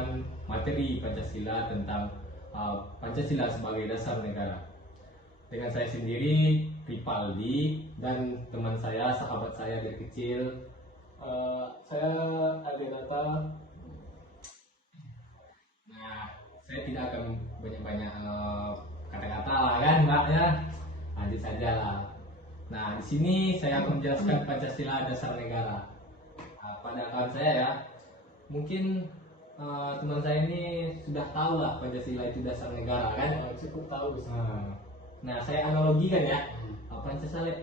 menjelaskan materi Pancasila tentang Pancasila sebagai dasar negara. Dengan saya sendiri, Ripaldi, dan teman saya, sahabat saya dari kecil, Saya Aldenata. Nah, saya tidak akan banyak-banyak kata-kata lah kan, Mbak ya. Lanjut saja lah. Nah, di sini saya akan menjelaskan Pancasila dasar negara. Nah, pada kawan saya ya, mungkin teman saya ini sudah tahu lah Pancasila itu dasar negara kan. Cukup tahu sih. Nah, saya analogikan ya.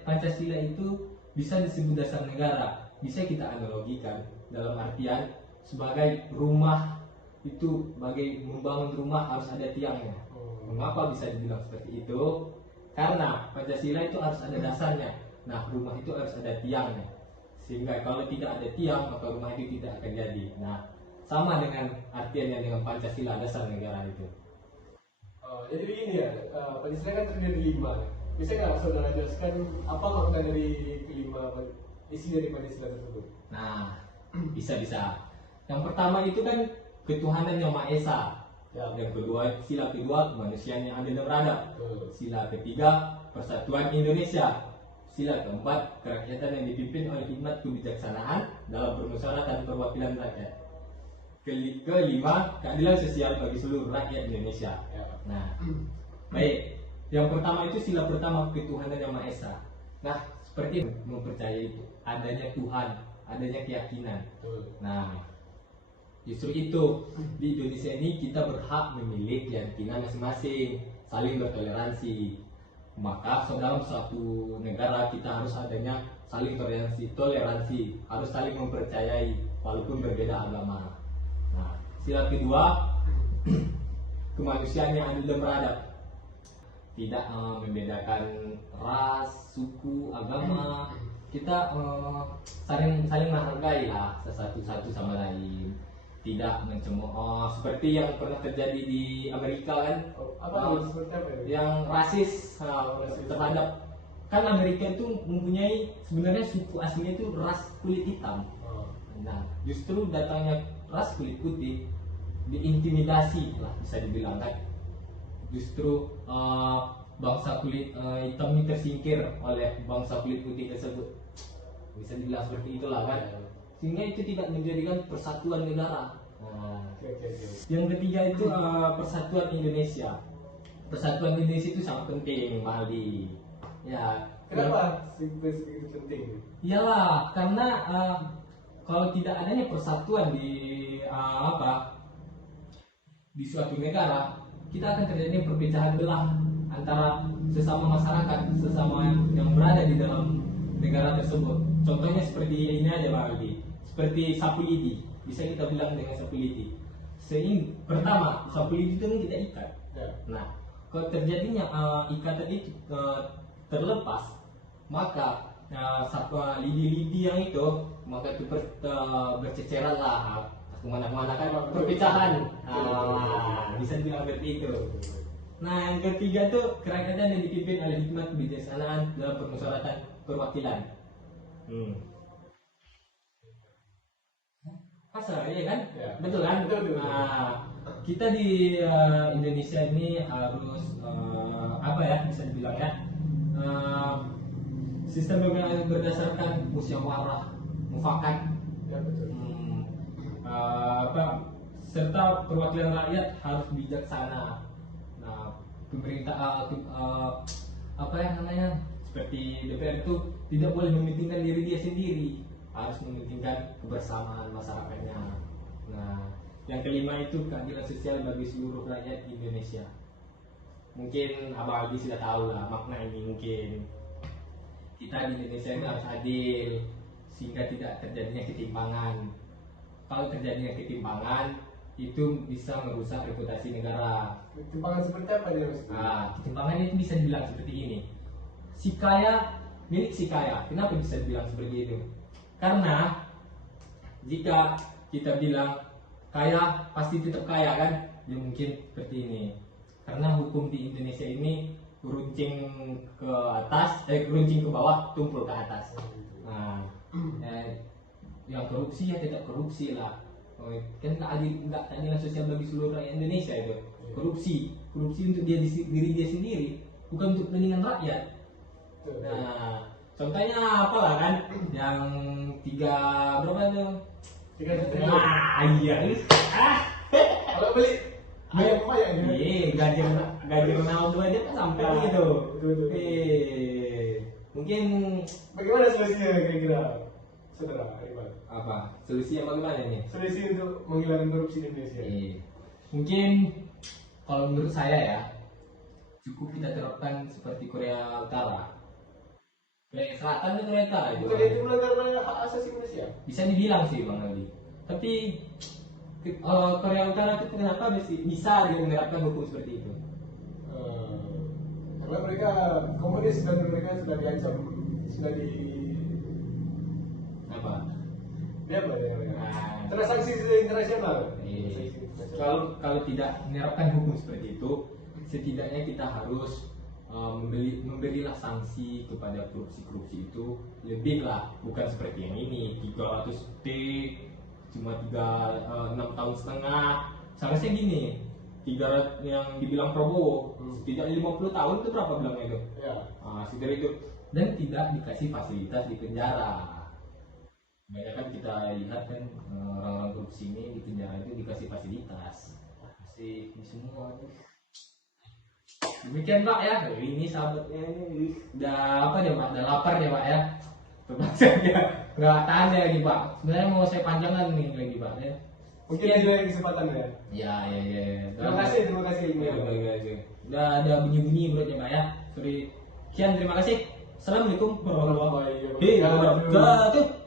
Pancasila itu bisa disebut dasar negara. Bisa kita analogikan dalam artian sebagai rumah itu, sebagai membangun rumah harus ada tiangnya. Mengapa bisa dibilang seperti itu? Karena Pancasila itu harus ada dasarnya. Nah, rumah itu harus ada tiangnya. Sehingga kalau tidak ada tiang, maka rumah itu tidak akan jadi. Nah, sama dengan artiannya dengan Pancasila dasar negara itu. Jadi begini ya, Pancasila kan terdiri dari 5. Bisa nggak saudara jelaskan apa makna dari kelima isi dari Pancasila tersebut? Nah, bisa. Yang pertama itu kan ketuhanan yang Maha Esa. Ya. Yang kedua, sila kedua, kemanusiaan yang adil dan beradab. Sila ketiga, persatuan Indonesia. Sila keempat, kerakyatan yang dipimpin oleh hikmat kebijaksanaan dalam permusyawaratan perwakilan rakyat. Kelima, keadilan sosial bagi seluruh rakyat Indonesia. Ya. Nah, baik. Yang pertama itu sila pertama, ketuhanan yang Maha Esa. Nah, seperti mempercayai itu adanya Tuhan, adanya keyakinan. Nah, justru itu di Indonesia ini kita berhak memilih keyakinan masing-masing, saling bertoleransi. Maka dalam suatu negara kita harus adanya saling toleransi, harus saling mempercayai walaupun berbeda agama. Nah, sila kedua, kemanusiaan yang adil dan beradab. Tidak membedakan ras, suku, agama. Kita saling menghargai lah satu sama lain. Tidak mencemooh seperti yang pernah terjadi di Amerika kan. Seperti apa ya? Yang rasis terhadap, kan Amerika itu mempunyai sebenarnya suku aslinya itu ras kulit hitam. Nah, justru datangnya ras kulit putih diintimidasi lah bisa dibilang kan. Justru bangsa kulit hitam ini tersingkir oleh bangsa kulit putih tersebut, bisa dibilang seperti itulah kan, sehingga itu tidak menjadikan persatuan negara. Nah, yang ketiga itu persatuan Indonesia. Persatuan Indonesia itu sangat penting, Pak Aldi. Ya, Kenapa begitu penting? iyalah karena kalau tidak adanya persatuan di di suatu negara, kita akan terjadi perpecahan belah antara sesama masyarakat, sesama yang berada di dalam negara tersebut. Contohnya seperti ini aja Pak Aldi, seperti sapu lidi, bisa kita bilang dengan sapu lidi. Pertama, sapu lidi itu kan kita ikat. Nah, kalau terjadinya ikatan itu terlepas, maka sapu lidi-lidi yang itu maka itu berceceran lah kemana-mana kan, perpecahan. Bisa dibilang seperti itu. Nah, yang ketiga tuh kerakyatan yang dipimpin oleh hikmat kebijaksanaan dalam permusyawaratan perwakilan. Pasal ya kan? Ya. Betul kan? Betul. Nah, kita di Indonesia ini harus bisa dibilang ya, sistem pemilihan berdasarkan musyawarah mufakat. Ya, betul. Serta perwakilan rakyat harus bijaksana. Nah, pemerintah seperti DPR itu tidak boleh mementingkan diri dia sendiri, harus mementingkan kebersamaan masyarakatnya. Nah, yang kelima itu keadilan sosial bagi seluruh rakyat Indonesia. Mungkin Abang Aldi sudah tahu lah makna ini. Mungkin kita di Indonesia ini harus adil sehingga tidak terjadinya ketimpangan. Kalau terjadinya ketimpangan itu bisa merusak reputasi negara. Ketimpangan seperti apa nih Mas? Ketimpangan itu bisa dibilang seperti ini. Si kaya milik si kaya. Kenapa bisa dibilang seperti itu? Karena jika kita bilang kaya pasti tetap kaya kan? Ya mungkin seperti ini. Karena hukum di Indonesia ini runcing ke atas, runcing ke bawah, tumpul ke atas. Nah, yang korupsi ya tetap korupsi lah. Oh, kan nggak keadilan sosial bagi seluruh rakyat Indonesia itu. Korupsi untuk diri dia sendiri, bukan untuk kepentingan rakyat. Nah, contohnya apalah kan, yang tiga berapa tuh? 3 triliun. Ah, iya. Kalau beli ayam banyak gitu. Iya, gaji Ronaldo aja kan sampai gitu. Betul. Mungkin Bagaimana solusinya kira-kira, saudara Iwan? apa? Solusinya bagaimana nih? Solusi untuk menghilangkan korupsi di Indonesia. Mungkin kalau menurut saya ya, cukup kita terapkan seperti Korea Utara. Korea Selatan dan Korea Utara itu. Bukan itu melanggar hak asasi manusia? Bisa dibilang sih Bang Aldi. Tapi Korea Utara itu kenapa bisa dia menerapkan hukum seperti itu? Karena mereka komunis dan mereka sudah diancam, sudah di Apa? dia apa ya? Nah. Transaksi internasional. Kalau tidak menerapkan hukum seperti itu, setidaknya kita harus memberilah sanksi kepada korupsi itu lebih lah, bukan seperti yang ini 300 T cuma 6 tahun setengah. Seharusnya gini, 300 yang dibilang Prabowo setidaknya 50 tahun itu berapa bilangnya itu? Ya. Sekitar itu, dan tidak dikasih fasilitas di penjara. Banyak kan kita lihat kan orang-orang korupsi ini di penjara itu dikasih fasilitas, kasih ini semua. Demikian Pak ya, ini sahabatnya ini udah apa deh Pak, udah lapar deh Pak ya. Terpaksa dia nggak tahan deh lagi Pak. Sebenarnya mau saya panjangkan nih lagi Pak ya. Mungkin di lain kesempatan ya. Ya. Terima kasih. Udah ada bunyi-bunyi berarti Pak ya. Sorry. Sekian, terima kasih. Assalamualaikum warahmatullahi wabarakatuh.